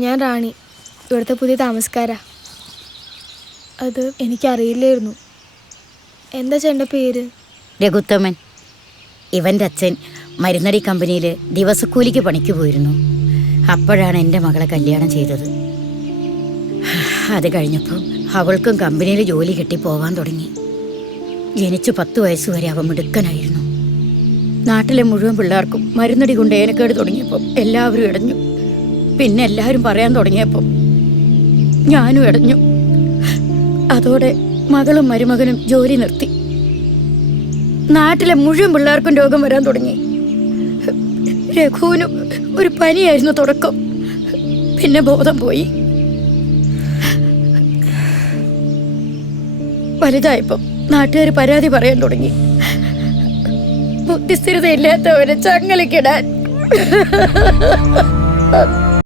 ഞാൻ റാണി, ഇവിടുത്തെ പുതിയ താമസക്കാരാ. അത് എനിക്കറിയില്ലായിരുന്നു. എന്താ ചേട്ടൻ്റെ പേര്? രഘുത്തമൻ. ഇവൻ്റെ അച്ഛൻ മരുന്നടി കമ്പനിയിൽ ദിവസക്കൂലിക്ക് പണിക്ക് പോയിരുന്നു. അപ്പോഴാണ് എൻ്റെ മകളെ കല്യാണം ചെയ്തത്. അത് കഴിഞ്ഞപ്പോൾ അവൾക്കും കമ്പനിയിൽ ജോലി കിട്ടി പോകാൻ തുടങ്ങി. ജനിച്ചു 10 വയസ്സുവരെ അവൻ മിടുക്കനായിരുന്നു. നാട്ടിലെ മുഴുവൻ പിള്ളേർക്കും മരുന്നടി കൊണ്ട് ഏനക്കേട് തുടങ്ങിയപ്പോൾ എല്ലാവരും ഇടഞ്ഞു. പിന്നെ എല്ലാവരും പറയാൻ തുടങ്ങിയപ്പോൾ ഞാനും ഇടഞ്ഞു. അതോടെ മകളും മരുമകനും ജോലി നിർത്തി. നാട്ടിലെ മുഴുവൻ പിള്ളേർക്കും രോഗം വരാൻ തുടങ്ങി. രഘുവിനും ഒരു പനിയായിരുന്നു തുടക്കം. പിന്നെ ബോധം പോയി. വലുതായപ്പോൾ നാട്ടുകാർ പരാതി പറയാൻ തുടങ്ങി. ബുദ്ധിസ്ഥിരതയില്ലാത്തവരെ ചങ്ങലക്കിടാൻ.